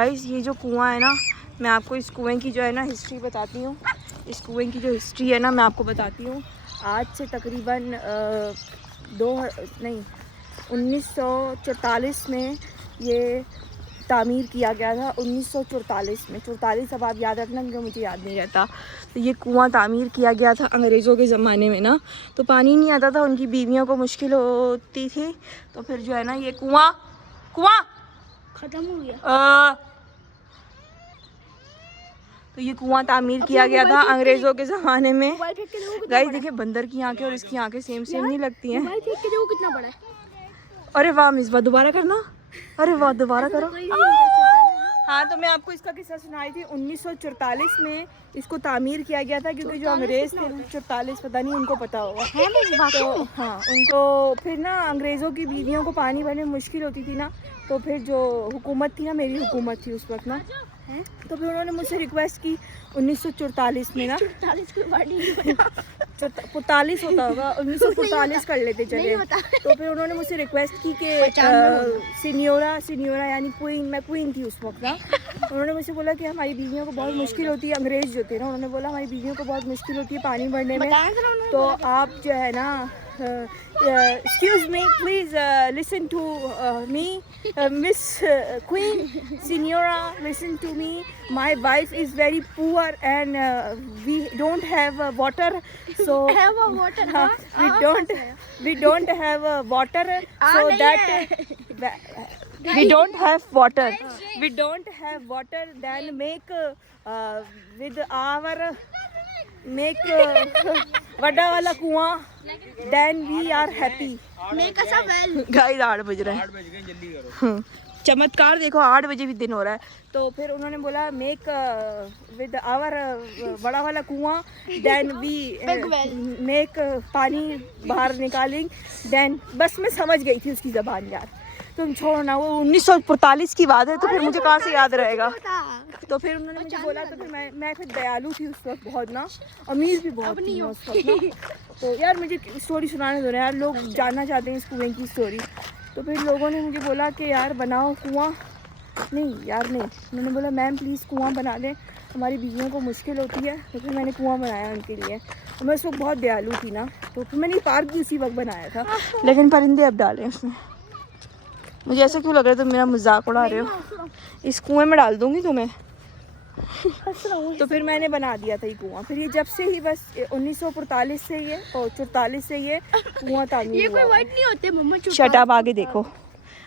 Guys ये जो कुआं है ना, मैं आपको इस कुएं की जो है ना हिस्ट्री बताती हूँ। इस कुएं की जो हिस्ट्री है ना मैं आपको बताती हूँ। आज से तकरीबन 1944 में ये तामीर किया गया था। 1944 में, 44 अब आप याद रखना क्योंकि मुझे याद नहीं रहता। तो ये कुआं तामीर किया गया था अंग्रेज़ों के ज़माने में ना, तो पानी नहीं आता था, उनकी बीवियों को मुश्किल होती थी। तो फिर जो है ना ये कुआं खत्म हो गया। तो ये कुआं तामीर किया गया था अंग्रेज़ों के ज़माने में। गाइस देखिए बंदर की आंखें और इसकी आंखें सेम नहीं लगती हैं। कितना बड़ा है। अरे वाह मिसबा, दोबारा करना। अरे वाह दोबारा करो। हाँ तो मैं आपको इसका किस्सा सुनाई थी। 1944 में इसको तामीर किया गया था क्योंकि जो अंग्रेज़ थे 44 पता नहीं उनको पता होगा। तो हाँ उनको फिर ना अंग्रेज़ों की बीवियों को पानी भरने में मुश्किल होती थी ना, तो फिर जो हुकूमत थी ना, मेरी हुकूमत थी उस वक्त ना, तो फिर उन्होंने मुझसे रिक्वेस्ट की 1944 में ना, 45 होता होगा, 1945 कर लेते चले। तो फिर उन्होंने मुझसे रिक्वेस्ट की कि सीनियोरा यानी क्वीन, मैं क्वीन थी उस वक्त ना, उन्होंने मुझसे बोला कि हमारी बीवियों को बहुत मुश्किल होती है। अंग्रेज़ जो थे ना उन्होंने बोला हमारी बीवियों को बहुत मुश्किल होती है पानी भरने में, तो आप जो है ना excuse me please listen to me Miss Queen Signora, listen to me, my wife is very poor and we don't have water, so we don't have water, so that we don't have water then with our वड्डा वाला कुआं, then we are happy. Guys 8 बज रहे हैं, 8 बज गए, जल्दी करो। चमत्कार देखो 8 बजे भी दिन हो रहा है। तो फिर उन्होंने बोला मेक विद आवर बड़ा वाला कुआं, देन वी मेक पानी बाहर निकालेंगे, देन बस मैं समझ गई थी उसकी ज़बान यार, तुम छोड़ो ना, वो 1945 की बात है तो फिर मुझे कहाँ से याद रहेगा। तो फिर उन्होंने मुझे बोला, तो फिर मैं फिर दयालु थी उस वक्त बहुत ना, अमीर भी बहुत थी उस वक्त ना। तो यार मुझे स्टोरी सुनाने दो ना यार, लोग जानना चाहते हैं इस कुएं की स्टोरी। तो फिर लोगों ने मुझे बोला कि यार बनाओ कुआं। नहीं यार नहीं, उन्होंने बोला मैम प्लीज़ कुआं बना दें, हमारी बीवियों को मुश्किल होती है। तो फिर मैंने कुआं बनाया उनके लिए, और मैं उस वक्त बहुत दयालु थी ना, तो फिर मैंने पार्क भी उसी वक्त बनाया था। लेकिन परिंदे अब डाले उसमें, मुझे ऐसा क्यों लग रहा है तुम मेरा मजाक उड़ा रहे हो। इस कुएं में डाल दूंगी तुम्हें। तो फिर मैंने बना दिया था ये कुआं। फिर ये जब से ही बस 1945 से ये और 44 से ये कुआं तामीर हुआ। नहीं होते मम्मा, शट अप, आगे देखो।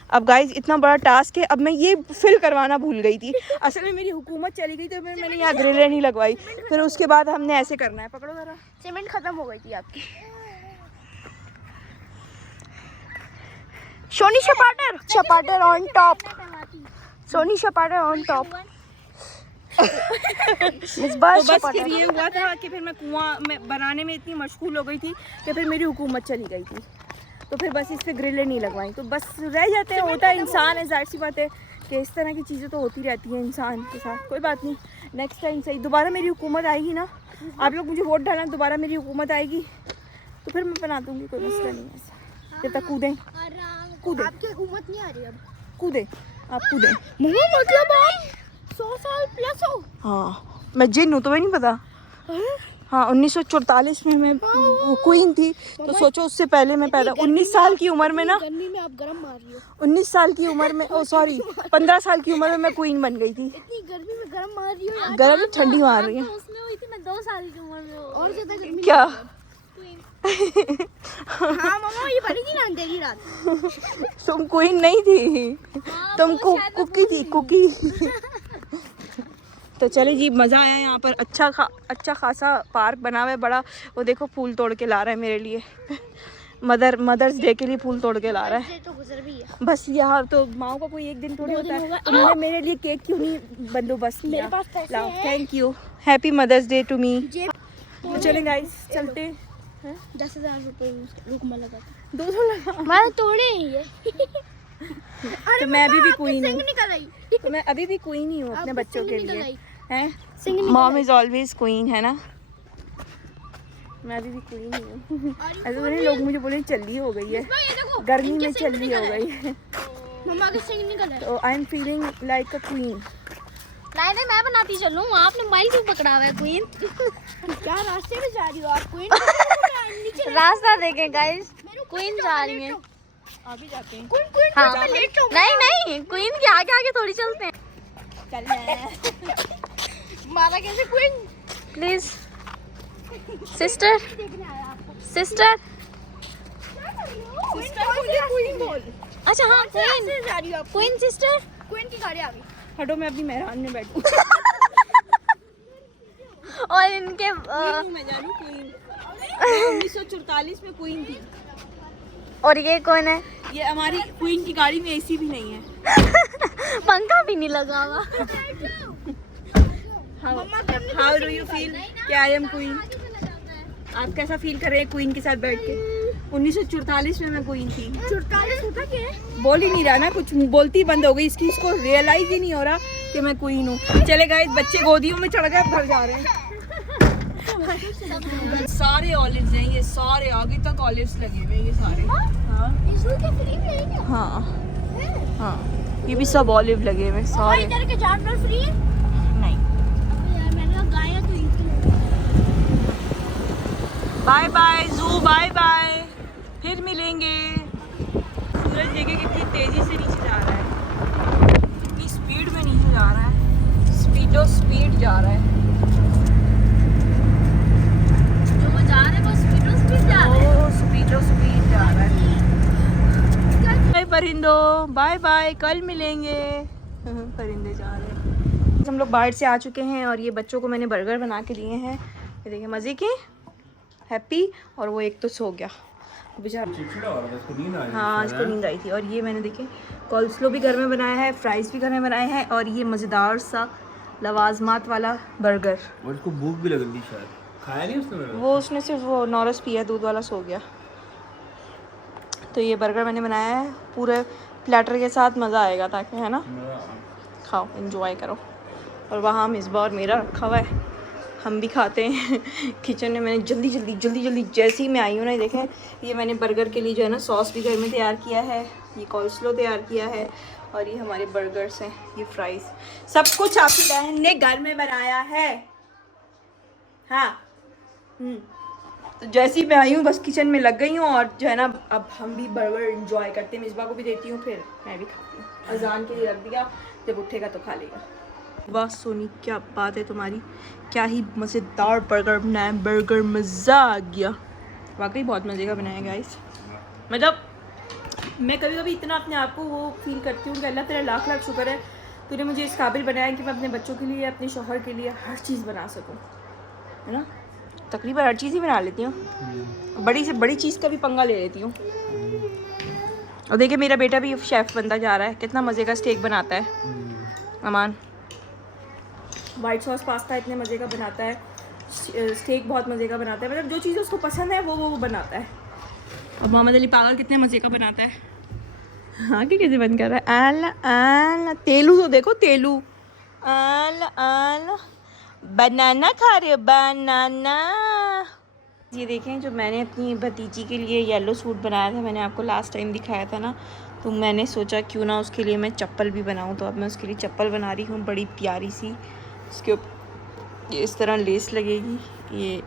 अब गाइस इतना बड़ा टास्क है, अब मैं ये फिल करवाना भूल गई थी। असल में मेरी हुकूमत चली गई तो फिर मैंने यहाँ ग्रिलें नहीं लगवाई। फिर उसके बाद हमने ऐसे करना है, पकड़ो जरा, सीमेंट खत्म हो गई थी आपकी। सोनी शपाटर ऑन टॉप, सोनी शपाटर ऑन टॉप। तो बस फिर ये हुआ था कि फिर मैं कुआं में बनाने में इतनी मशगूल हो गई थी कि फिर मेरी हुकूमत चली गई थी, तो फिर बस इस पर ग्रिलें नहीं लगवाई। तो बस रह जाते हैं, होता है, इंसान है, जाहिर सी बात है कि इस तरह की चीज़ें तो होती रहती हैं इंसान के साथ। कोई बात नहीं, नेक्स्ट टाइम सही दोबारा मेरी हुकूमत आएगी ना, आप लोग मुझे वोट डालना, दोबारा मेरी हुकूमत आएगी तो फिर मैं बना दूँगी, कोई मसला नहीं है। जब तक कूदें आपकी हुकूमत नहीं आ रही, अब कूदे आप कूदे, मतलब आप 100 साल प्लस हो। हाँ मैं जिन हूँ, तुम्हें नहीं पता। हाँ 1944 में मैं क्वीन थी, तो सोचो उससे पहले मैं पैदा 19 साल की उम्र में ना, गर्मी में आप गरम मार रही हो। 19 साल की उम्र में, ओ सॉरी 15 साल की उम्र में मैं क्वीन बन गई थी। इतनी गर्मी में गरम मार रही हो, गरम ठंडी मार रही है। उसमें हुई थी मैं 2 साल की उम्र में, और ज्यादा गर्मी क्या। हाँ मम्मा ये बनेगी ना अंधेरी रात। तुम क्वीन नहीं थी, तुम कुकी थी, कुकी। तो चले जी, मज़ा आया यहाँ पर। अच्छा खासा पार्क बना हुआ है बड़ा। वो देखो फूल तोड़ के ला रहा है मेरे लिए, मदर्स डे के लिए फूल तोड़ के ला रहा है। तो गुजर भी है बस, यार तो माओ का कोई एक दिन थोड़ी होता है। उन्होंने मेरे लिए केक क्यों नहीं बंदोबस्त किया। मेरे पास पैसे हैं। Thank you, happy mother's day to me. चले गाइस चलते। 10,000 रुपये रुकमा लगा, 200 लगा, मैंने तोड़े हैं ये। तो मैं अभी भी क्वीन हूँ, तो मैं अभी भी क्वीन ही हूँ अपने बच्चों के लिए, हैं। मॉम इज ऑलवेज क्वीन, है ना। मैं अभी भी क्वीन ही हूँ। ऐसे लोग मुझे बोले चल्ली हो गई है, गर्मी में चल्ली हो गई है। मम्मा के सिंग निकल है। तो I am feeling like a queen. नहीं मैं बनाती चलूँ, आपने मोबाइल क्यों पकड़ा हुआ है क्वीन? क्या रास्ते में जा रही हो आप क्वीन? रास्ता देखें गाइस, क्वीन जा रही है। आगे जाते हैं। हाँ नहीं क्वीन के आगे आगे थोड़ी चलते हैं। मारा कैसे क्वीन? प्लीज सिस्टर सिस्टर अच्छा हाँ क्वीन सिस्टर क्वीन की गाड़ी आ गई। हटो, मैं अपनी मेहरान में बैठूं। और इनके मैं जानू क्वीन 1944 में क्वीन थी। और ये कौन है? ये हमारी क्वीन की गाड़ी में एसी भी नहीं है। पंखा भी नहीं लगा हुआ। हाउ डू यू फील कि आई एम क्वीन? आप कैसा फील कर रहे हैं क्वीन के साथ बैठ के? 1944 में मैं क्वीन थी। 44 होता क्या है? बोल ही नहीं रहा ना, कुछ बोलती बंद हो गई इसकी, इसको रियलाइज ही नहीं हो रहा कि मैं क्वीन हूँ। चले गए बच्चे गोदियों में चढ़ गए, भर जा रहे हैं। सारे ऑलिव्स हैं ये, सारे आगे तक ऑलिव्स लगे हुए ये सारे। हाँ हाँ ये भी सब ऑलिव लगे हुए सारे। इधर के जानवर फ्री है? नहीं। यार मैंने कहा गाय है तो इनकी। बाय बाय जू, बाय बाय, फिर मिलेंगे। सूरज देखिए कितनी तेजी से नीचे जा रहा है, कितनी स्पीड में नीचे जा रहा है, स्पीड जा रहा है। जो वो जा रहे हैं वो स्पीड जा रहे हैं। ओ स्पीड जा रहा है। बाय परिंदो, बाय बाय, कल मिलेंगे। परिंदे जा रहे हैं। हम लोग बाहर से आ चुके हैं और ये बच्चों को मैंने बर्गर बना के दिए हैं। ये देखिए मज़े के, हैप्पी, और वो एक तो सो गया बेचारा। हाँ इसको नींद आई थी। और ये मैंने देखे कॉल्स्लो भी घर में बनाया है, फ्राइज़ भी घर में बनाए हैं, और ये मज़ेदार सा लवाजमात वाला बर्गर। और इसको भूख भी लग रही शायद, खाया नहीं उसने? वो उसने सिर्फ वो नॉरस पिया, दूध वाला, सो गया। तो ये बर्गर मैंने बनाया है पूरे प्लेटर के साथ, मज़ा आएगा ताकि, है ना? खाओ, एंजॉय करो। और वहाँ मिसबा और मेरा रखा हुआ है, हम भी खाते हैं। किचन में मैंने जल्दी जैसे ही मैं आई हूँ ना, देखें ये मैंने बर्गर के लिए जो है ना सॉस भी घर में तैयार किया है, ये कॉल्स्लो तैयार किया है, और ये हमारे बर्गर्स हैं, ये फ्राइज़, सब कुछ आपकी बहन ने घर में बनाया है। हाँ तो जैसे ही मैं आई हूँ बस किचन में लग गई हूँ, और जो है ना अब हम भी बर्गर एंजॉय करते हैं। मिसबा को भी देती हूँ, फिर मैं भी खाती हूँ। अजान के लिए रख दिया, जब उठेगा तो खा लेगा। वाह सोनी, क्या बात है तुम्हारी, क्या ही मज़ेदार बर्गर बनाया, बर्गर मज़ा आ गया। वाकई बहुत मज़े का बनाया गाइस। मतलब मैं कभी कभी इतना अपने आप को वो फील करती हूँ कि अल्लाह तेरा लाख लाख शुक्र है, तूने मुझे इस काबिल बनाया कि मैं अपने बच्चों के लिए, अपने शौहर के लिए हर चीज़ बना सकूँ, है ना? तकरीबन हर चीज़ ही बना लेती हूँ, बड़ी से बड़ी चीज़ का भी पंगा ले लेती हूँ। और देखिए मेरा बेटा भी शेफ़ बनता जा रहा है, कितना मज़े का स्टेक बनाता है अमान। वाइट सॉस पास्ता इतने मज़े का बनाता है, स्टेक बहुत मज़े का बनाता है, मतलब जो चीज़ उसको पसंद है वो बनाता है। और मोहम्मद अली पागल कितने मज़े का बनाता है। हाँ कि कैसे बंद कर रहा है? आला आला तेलू तो देखो, तेलू आला आला, बनाना खा रहे हो, बनाना। ये देखें जो मैंने अपनी भतीजी के लिए येलो सूट बनाया था, मैंने आपको लास्ट टाइम दिखाया था ना, तो मैंने सोचा क्यों ना उसके लिए मैं चप्पल भी बनाऊं। तो अब मैं उसके लिए चप्पल बना रही हूँ, बड़ी प्यारी सी। उसके ऊपर ये इस तरह लेस लगेगी, ये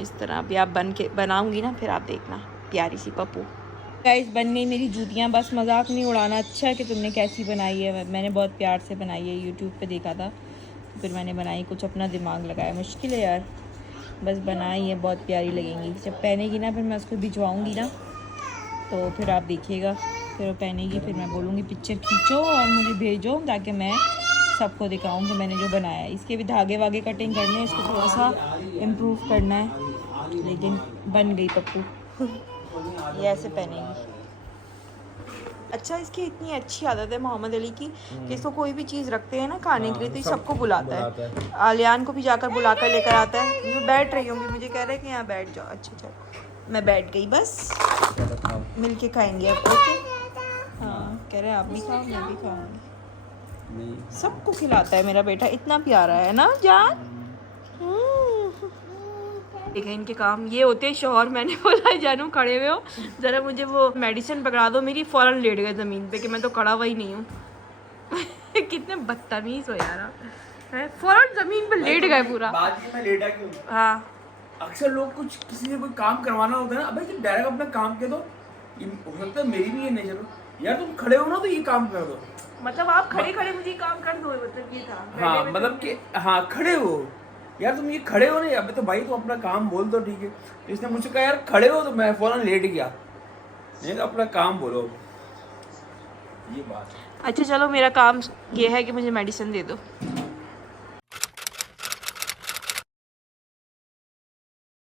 इस तरह अभी आप बनाऊंगी ना, फिर आप देखना, प्यारी सी पप्पू। गाइस बन गई मेरी जूतियाँ, बस मजाक नहीं उड़ाना। अच्छा है कि तुमने कैसी बनाई है, मैंने बहुत प्यार से बनाई है, यूट्यूब पे देखा था फिर मैंने बनाई, कुछ अपना दिमाग लगाया। मुश्किल है यार, बस बनाई है, बहुत प्यारी लगेंगी। जब पहनेगी ना फिर मैं उसको भिजवाऊँगी ना, तो फिर आप देखिएगा, फिर वो पहनेगी, फिर मैं बोलूँगी पिक्चर खींचो और मुझे भेजो, ताकि मैं सबको दिखाऊँ कि मैंने जो बनाया है। इसके भी धागे वागे कटिंग करने हैं, इसको थोड़ा सा इम्प्रूव करना है, लेकिन बन गई पप्पू। ये ऐसे पहनेगी। अच्छा इसकी इतनी अच्छी आदत है मोहम्मद अली की कि इसको कोई भी चीज़ रखते हैं ना खाने के लिए, तो ये सबको बुलाता है। आलियान को भी जाकर बुला कर लेकर आता है। मैं बैठ रही हूँ, मुझे कह रहे हैं कि यहाँ बैठ जाओ। अच्छा चलो मैं बैठ गई, बस मिल के खाएंगे अब। ओके हाँ कह रहे हैं आप भी खाओ, मैं भी खाऊंगी। सबको खिलाता है मेरा बेटा, इतना प्यारा है ना जान। देखें इनके काम ये होते हैं। शौहर मैंने बोला जानू खड़े हुए हो, ज़रा मुझे वो मेडिसिन पकड़ा दो, मेरी फ़ौरन लेट गए ज़मीन पे कि मैं तो खड़ा हुआ ही नहीं हूँ। कितने बदतमीज़ हो यार। फौरन जमीन पे लेट गए पूरा। बात की मैं लेटा क्यों? हाँ अक्सर लोग कुछ किसी से कोई काम करवाना होता है ना, अबे डायरेक्ट अपना काम के दो। हो सकता है मेरी भी ये नेचर हो यार, तुम खड़े हो ना तो ये काम कर दो। मतलब आप खड़े खड़े मुझे काम कर दो, मतलब ये था। हाँ मतलब कि हाँ खड़े हो यार, तुम ये खड़े हो नहीं, अबे तो भाई तुम अपना काम बोल दो, ठीक है। इसने मुझसे कहा यार खड़े हो, तो मैं फौरन लेट गया। नहीं तो अपना काम बोलो, ये बात। अच्छा चलो, मेरा काम ये है कि मुझे मेडिसिन दे दो।